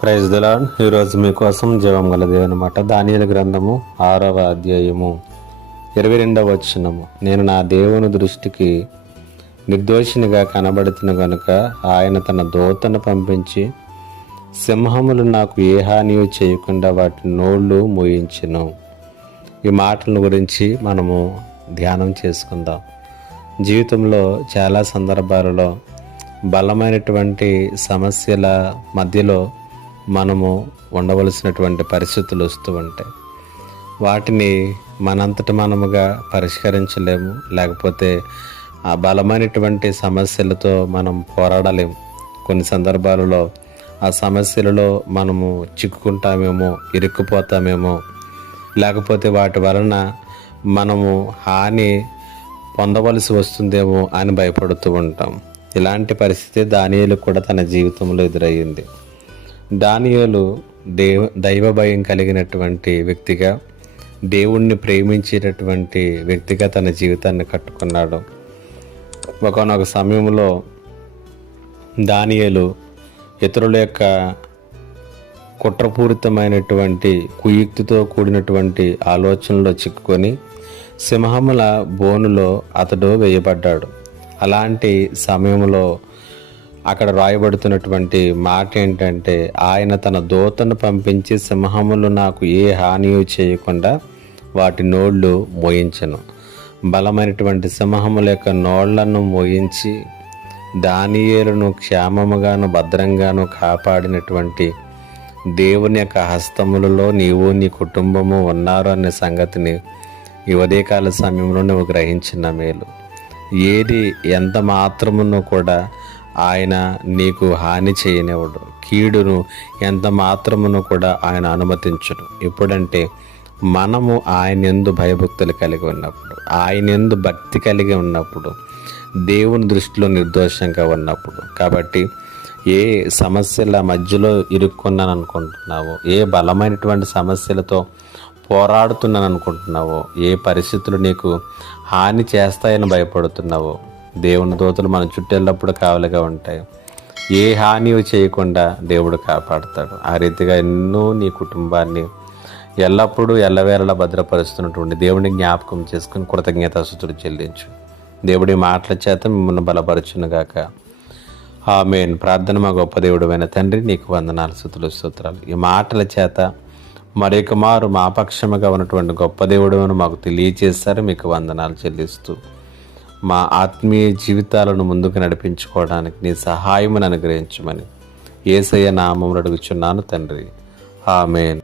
Praise the lord. ఈరోజు మీకోసం జీవం గల దేవుని మాట దానియేలు గ్రంథము 6వ అధ్యాయము 22వ వచనము. నేను నా దేవుని దృష్టికి నిర్దోషినిగా కనబడుతున్న గనుక ఆయన తన దూతను పంపించి సింహములు నాకు ఏ హానియో చేయకుండా వాటి నోళ్ళు మూయించెను. ఈ మాటల గురించి మనము ధ్యానం చేసుకుందాం. జీవితంలో చాలా సందర్భాలలో బలమైనటువంటి సమస్యల మధ్యలో మనము ఉండవలసినటువంటి పరిస్థితులు వస్తూ ఉంటాయి. వాటిని మనంతట మనముగా పరిష్కరించలేము, లేకపోతే ఆ బలమైనటువంటి సమస్యలతో మనం పోరాడలేము. కొన్ని సందర్భాలలో ఆ సమస్యలలో మనము చిక్కుకుంటామేమో, ఇరుక్కుపోతామేమో, లేకపోతే వాటి వలన మనము హాని పొందవలసి వస్తుందేమో అని భయపడుతూ ఉంటాం. ఇలాంటి పరిస్థితి దానియేలు కూడా తన జీవితంలో ఎదురయ్యింది. దానియేలు దైవ భయం కలిగినటువంటి వ్యక్తిగా, దేవుణ్ణి ప్రేమించేటటువంటి వ్యక్తిగా తన జీవితాన్ని కట్టుకున్నాడు. ఒకానొక సమయంలో దానియేలు ఇతరుల యొక్క కుట్రపూరితమైనటువంటి కుయుక్తితో కూడినటువంటి ఆలోచనలో చిక్కుకొని సింహముల బోనులో అతడు వేయబడ్డాడు. అలాంటి సమయంలో అక్కడ రాయబడుతున్నటువంటి మాట ఏంటంటే, ఆయన తన దూతను పంపించి సింహములు నాకు ఏ హానియో చేయకుండా వాటి నోళ్ళు మోయించెను. బలమైనటువంటి సింహముల యొక్క నోళ్లను మోయించి దానియేలును క్షేమముగాను భద్రంగాను కాపాడినటువంటి దేవుని యొక్క హస్తములలో నీవు నీ కుటుంబము ఉన్నారు అనే సంగతిని ఈ ఉదయకాల సమయంలో నువ్వు గ్రహించిన మేలు. ఏది ఎంత మాత్రమునో కూడా ఆయన నీకు హాని చేయనివ్వడు. కీడును ఎంత మాత్రమును కూడా ఆయన అనుమతించడు. ఎప్పుడంటే మనము ఆయన యందు భయభక్తులు కలిగి ఉన్నప్పుడు, ఆయన యందు భక్తి కలిగి ఉన్నప్పుడు, దేవుని దృష్టిలో నిర్దోషంగా ఉన్నప్పుడు. కాబట్టి ఏ సమస్యల మధ్యలో ఇరుక్కున్నాను అనుకుంటున్నావో, ఏ బలమైనటువంటి సమస్యలతో పోరాడుతున్నాను అనుకుంటున్నావో, ఏ పరిస్థితులు నీకు హాని చేస్తాయని భయపడుతున్నావో, దేవుని దూతలు మన చుట్టెల్లప్పుడు కావలిగా ఉంటాయి. ఏ హాని చేయకుండా దేవుడు కాపాడుతాడు. ఆ రీతిగా ఎన్నో నీ కుటుంబాన్ని ఎల్లప్పుడూ ఎల్లవేళలా భద్రపరుస్తున్నటువంటి దేవుని జ్ఞాపకం చేసుకుని కృతజ్ఞతాస్తుతులు చెల్లించు. దేవుడి మాటల చేత మిమ్మల్ని బలపరచునుగాక. ఆమేన్. ప్రార్థన. మా గొప్ప దేవుడైన తండ్రి, నీకు వందనాలు, స్తుతులు, స్తోత్రాలు. ఈ మాటల చేత మరొక మారు మా పక్షముగా ఉన్నటువంటి గొప్ప దేవుడు అని మాకు తెలియజేశారు. మీకు వందనాలు చెల్లిస్తూ మా ఆత్మీయ జీవితాలను ముందుకు నడిపించుకోవడానికి నీ సహాయమును అనుగ్రహించమని యేసయ్య నామములో అడుగుచున్నాను తండ్రి. ఆమేన్.